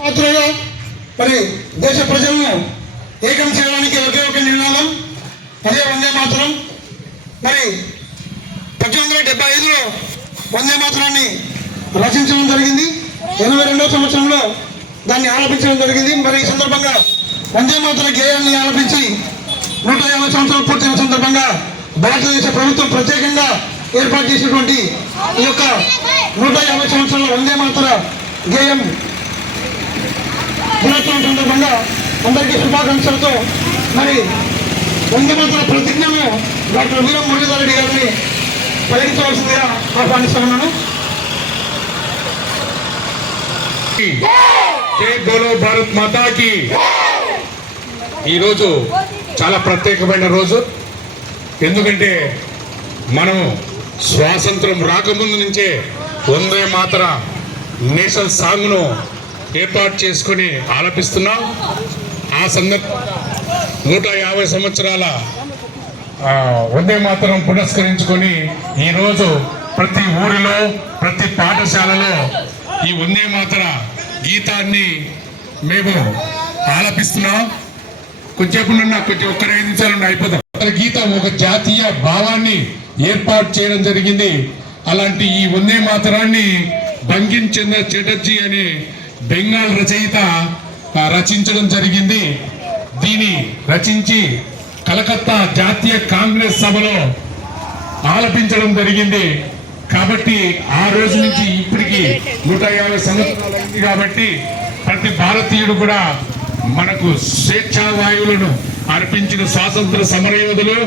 పాత్రలో మరి దేశ ప్రజలను ఏకం చేయడానికి ఒకే ఒక నినాదం అదే వందే మాత్రం. మరి పద్దెనిమిది వందల డెబ్బై ఐదులో వందే మాత్రాన్ని రచించడం జరిగింది. ఎనభై రెండవ సంవత్సరంలో దాన్ని ఆలపించడం జరిగింది. మరి ఈ సందర్భంగా వందే మాత్ర గేయాన్ని ఆలపించి నూట యాభై సంవత్సరాలు పూర్తయిన సందర్భంగా భారతదేశ ప్రభుత్వం ప్రత్యేకంగా ఏర్పాటు చేసినటువంటి ఈ యొక్క నూట యాభై సంవత్సరాల వందే మాత్ర గేయం పునరుత్వం సందర్భంగా అందరికీ శుభాకాంక్షలతో మరి వందమంతుల ప్రతిజ్ఞను డాక్టర్ వీర మురళీధర్ రెడ్డి గారిని పలికించవలసిందిగా ఆహ్వానిస్తున్నాను. జై బోలో భారత్ మాతాకి. ఈరోజు చాలా ప్రత్యేకమైన రోజు. ఎందుకంటే మనం స్వాతంత్రం రాకముందు నుంచే వందే మాతర నేషనల్ సాంగ్ను ఏర్పాటు చేసుకొని ఆలపిస్తున్నాం. ఆ సందర్భ నూట యాభై సంవత్సరాల వందే మాతరం పురస్కరించుకొని ఈరోజు ప్రతి ఊరిలో ప్రతి పాఠశాలలో ఈ వందే మాతర గీతాన్ని మేము ఆలపిస్తున్నాం. కొంచెంసేపు ఉన్న కొంచెం ఒక్క ఐదు నిమిషాలు అయిపోతాం గీతం ఒక జాతీయ భావాన్ని ఏర్పాటు చేయడం జరిగింది. అలాంటి ఈ వందే మాతరాన్ని బంకిం చంద్ర చటర్జీ అనే బెంగాల్ రచయిత రచించడం జరిగింది. దీని రచించి కలకత్తా జాతీయ కాంగ్రెస్ సభలో ఆలపించడం జరిగింది. కాబట్టి ఆ రోజు నుంచి ఇప్పటికి నూట యాభై సంవత్సరాలు కాబట్టి ప్రతి భారతీయుడు కూడా మనకు స్వేచ్ఛా వాయువులను అర్పించిన స్వాతంత్ర సమరయోధులు.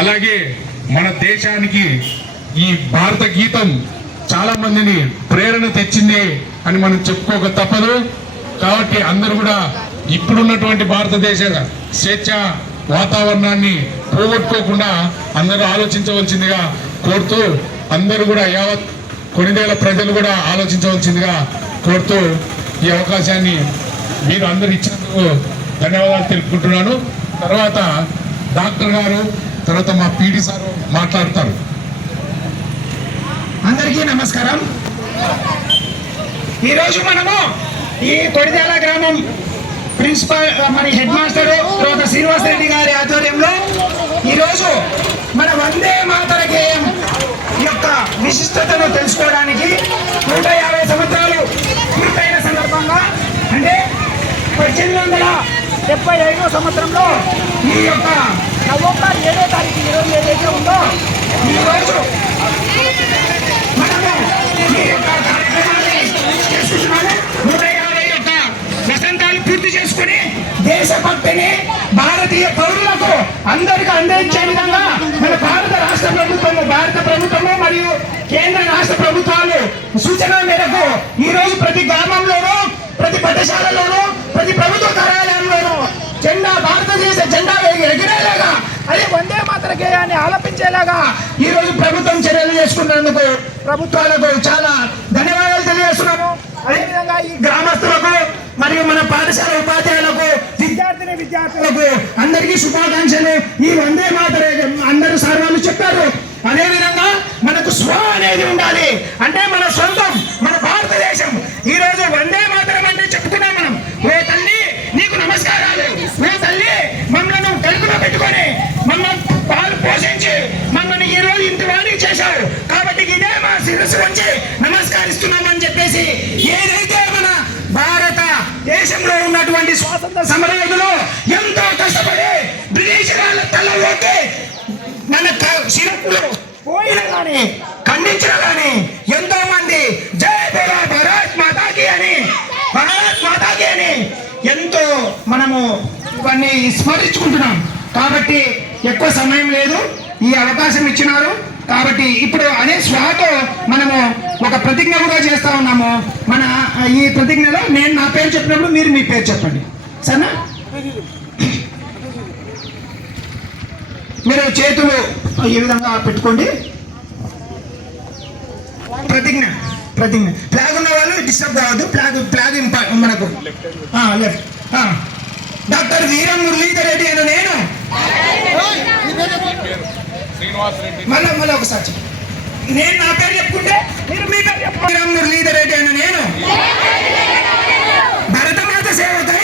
అలాగే మన దేశానికి ఈ భారత గీతం చాలా మందిని ప్రేరణ తెచ్చింది అని మనం చెప్పుకోక తప్పదు. కాబట్టి అందరూ కూడా ఇప్పుడున్నటువంటి భారతదేశ స్వేచ్ఛ వాతావరణాన్ని పోగొట్టుకోకుండా అందరూ ఆలోచించవలసిందిగా కోరుతూ అందరూ కూడా యావత్ కొనిదేల ప్రజలు కూడా ఆలోచించవలసిందిగా కోరుతూ ఈ అవకాశాన్ని మీరు అందరు ఇచ్చినందుకు ధన్యవాదాలు తెలుపుకుంటున్నాను. తర్వాత డాక్టర్ గారు తర్వాత మా పీడి సారు మాట్లాడతారు. అందరికీ నమస్కారం. ఈరోజు మనము ఈ కొడిదేల గ్రామం ప్రిన్సిపల్ మరి హెడ్ మాస్టర్ తర్వాత శ్రీనివాస్ రెడ్డి గారి ఆధ్వర్యంలో ఈరోజు మన వందే మాతర గేయం యొక్క విశిష్టతను తెలుసుకోవడానికి నూట యాభై సంవత్సరాలు పూర్తయిన సందర్భంగా అంటే పద్దెనిమిది వందల డెబ్బై ఐదో సంవత్సరంలో ఈ యొక్క నవంబర్ ఏడో తారీఖు ఈరోజు ఏదైతే ఉందో ఈరోజు మనము ఈ యొక్క కార్యక్రమాన్ని చేసుకుంటున్నాము. నూట యాభై యొక్క వసంతాలు పూర్తి చేసుకుని దేశభక్తిని భారతీయ పౌరులకు అందరికీ అందించే విధంగా మన భారత రాష్ట్ర ప్రభుత్వము భారత ప్రభుత్వము మరియు కేంద్ర రాష్ట్ర ప్రభుత్వాలు సూచన మేరకు ఈ రోజు ప్రతి గ్రామంలోనూ ప్రతి పాఠశాలలోనూ ప్రతి ప్రభుత్వ కార్యాలయంలోనూ జెండా భారతదేశ జెండా ఎగిరేలాగా అదే వందే పాత్రగేయాన్ని ఆలపించేలాగా ఈ రోజు ప్రభుత్వం చర్యలు చేసుకున్నందుకు ప్రభుత్వాలకు చాలా ధన్యవాదాలు తెలియజేస్తున్నాము. అదేవిధంగా ఈ గ్రామస్తులకు మరియు మన పాఠశాల ఉపాధ్యాయులకు విద్యార్థిని విద్యార్థులకు అందరికీ శుభాకాంక్షలు. ఈ వందే మాత్రమే అందరూ సార్ వాళ్ళు చెప్పారు. అదేవిధంగా మనకు స్వ అనేది ఉండాలి. అంటే మన సొంతం మన భారతదేశం ఈ రోజు వందే మాతరం అంటే చెప్తున్నాం మనం ఓ తల్లి నీకు నమస్కారాలు ఓ తల్లి మమ్మల్ని కలుపులో పెట్టుకొని మమ్మల్ని పాలు పోషించి మమ్మల్ని ఈ రోజు ఇంటి వాడికి చేశావు కాబట్టి ఇదే మా శిరస్సు వంచి నమస్కరిస్తున్నామని చెప్పేసి ఏదైతే మన భారత దేశంలో ఉన్నటువంటి స్వాతంత్ర సమరయోధులు ఎంతో కష్టపడి బ్రిటిష్ వాళ్ళ తలలోకి మన క- పోయిన కానీ ఖండించిన కానీ ఎంతో మంది జయ బోలా భారత్ మాతాకి అని భారత్ మాతాకి అని ఎంతో మనము ఇవన్నీ స్మరించుకుంటున్నాం. కాబట్టి ఎక్కువ సమయం లేదు. ఈ అవకాశం ఇచ్చినారు. కాబట్టి ఇప్పుడు అనే స్వాతో మనము ఒక ప్రతిజ్ఞ కూడా చేస్తా ఉన్నాము. మన ఈ ప్రతిజ్ఞలో నేను నా పేరు చెప్పినప్పుడు మీరు మీ పేరు చెప్పండి. సరేనా? మీరు చేతులు ఈ విధంగా పెట్టుకోండి. ప్రతిజ్ఞ ప్రతిజ్ఞ. ఫ్లాగ్ ఉన్న వాళ్ళు డిస్టర్బ్ కావద్దు. ఫ్లాగ్ ఫ్లాగ్ మనకు. లెఫ్ట్ డాక్టర్ వీర మురళీధర్ రెడ్డి అని నేను. మళ్ళీ మళ్ళీ ఒకసారి. నేను నా పేరు చెప్పుకుంటే మీరు మీ పేరు మురళీధర్ రెడ్డి అని నేను. భరతమాత సేవకై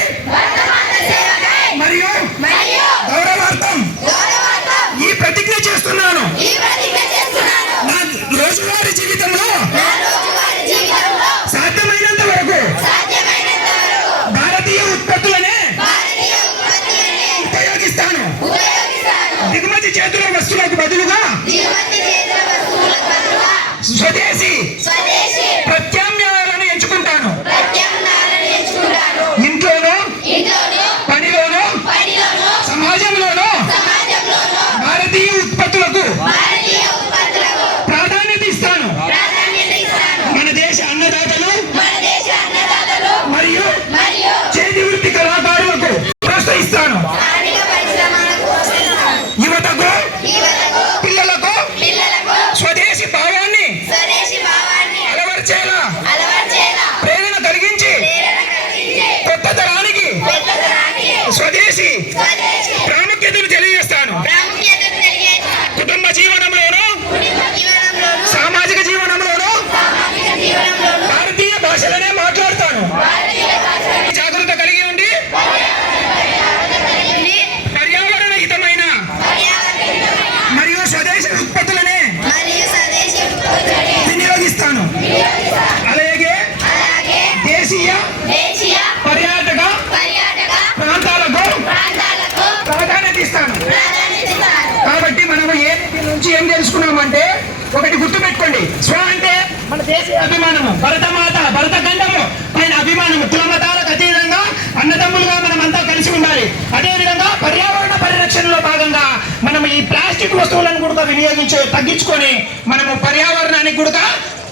చేసే అభిమానము భరతమాత భరత ఖండము పైన అభిమానము కులమతాలకు అతీతంగా అన్నదమ్ములుగా మనం అంతా కలిసి ఉండాలి. అదేవిధంగా పర్యావరణ పరిరక్షణలో భాగంగా మనం ఈ ప్లాస్టిక్ వస్తువులను కూడా వినియోగించే తగ్గించుకొని మనము పర్యావరణానికి కూడా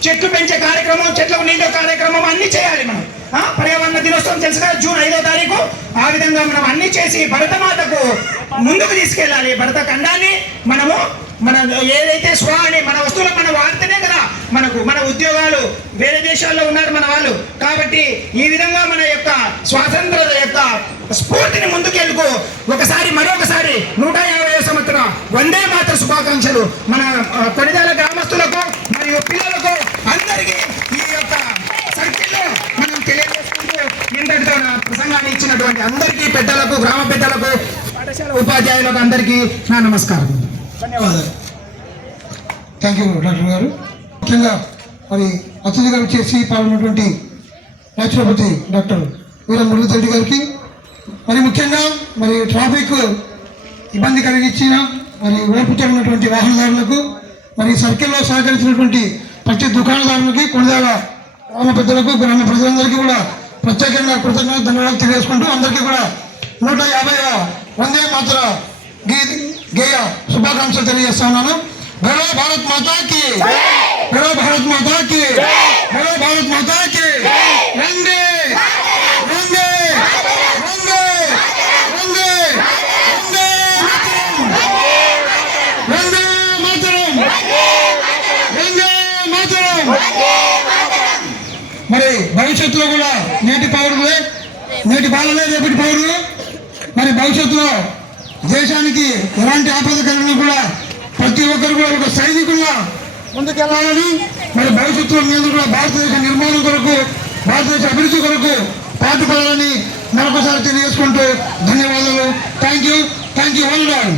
చెట్లు పెంచే కార్యక్రమం చెట్లకు నీళ్ళ కార్యక్రమం అన్ని చేయాలి మనం. ఆ, పర్యావరణ దినోత్సవం తెలుసు కదా జూన్ ఐదో తారీఖు. ఆ విధంగా మనం అన్ని చేసి భరతమాతకు ముందుకు తీసుకెళ్ళాలి. భరత ఖండాన్ని మనము మన ఏదైతే స్వ అని మన వస్తువులు మనం వాడితేనే కదా మనకు మన ఉద్యోగాలు వేరే దేశాల్లో ఉన్నారు మన వాళ్ళు. కాబట్టి ఈ విధంగా మన యొక్క స్వాతంత్ర యొక్క స్ఫూర్తిని ముందుకెళ్ళుకు. ఒకసారి మరొకసారి నూట యాభై సంవత్సరం వందే మాత్ర శుభాకాంక్షలు మన పరిదాల కొనిదాల గ్రామస్తులకు మరియు పిల్లలకు అందరికీ ఈ యొక్క సర్కిల్లో మనం తెలియజేసుకుంటూ ఇంతటితో నా ప్రసంగాన్ని ఇచ్చినటువంటి అందరికీ పెద్దలకు గ్రామ పెద్దలకు పాఠశాల ఉపాధ్యాయులకు అందరికీ నా నమస్కారం. ధన్యవాదాలు. థ్యాంక్ యూ డాక్టర్ గారు. ముఖ్యంగా మరి అతిథిగా వచ్చేసి పాల్గొన్నటువంటి రాష్ట్రపతి డాక్టర్ వీర మురళీరెడ్డి గారికి మరి ముఖ్యంగా మరి ట్రాఫిక్ ఇబ్బంది కలిగించిన మరి ఓపుతో ఉన్నటువంటి వాహనదారులకు మరి సర్కిల్లో సహకరించినటువంటి ప్రతి దుకాణదారులకి కొనదాల గ్రామ పెద్దలకు గ్రామ ప్రజలందరికీ కూడా ప్రత్యేకంగా కృతజ్ఞత ధన్యవాదాలు తెలియజేసుకుంటూ అందరికీ కూడా నూట యాభై వందే మాత్ర గే గేయ శుభాకాంక్షలు తెలియజేస్తా ఉన్నాను భారత్ మాతాకి బలో భారత్ మాతాకి బలో భారత్ మాతాకి వందే వందే వందే వందే వందే వందే మాతరం వందే మాతరం మరి భవిష్యత్తులో కూడా నేటి పౌరులే నేటి బాలలే రేపటి పౌరులు. మరి భవిష్యత్తులో దేశానికి ఎలాంటి ఆపద కలిగినా కూడా ప్రతి ఒక్కరు కూడా ఒక సైనికులుగా ముందుకెళ్ళాలని మరి భవిష్యత్తులో మీద కూడా భారతదేశ నిర్మాణం కొరకు భారతదేశ అభివృద్ధి కొరకు పాటుపడాలని మరొకసారి తెలియజేసుకుంటూ ధన్యవాదాలు. Thank you thank you one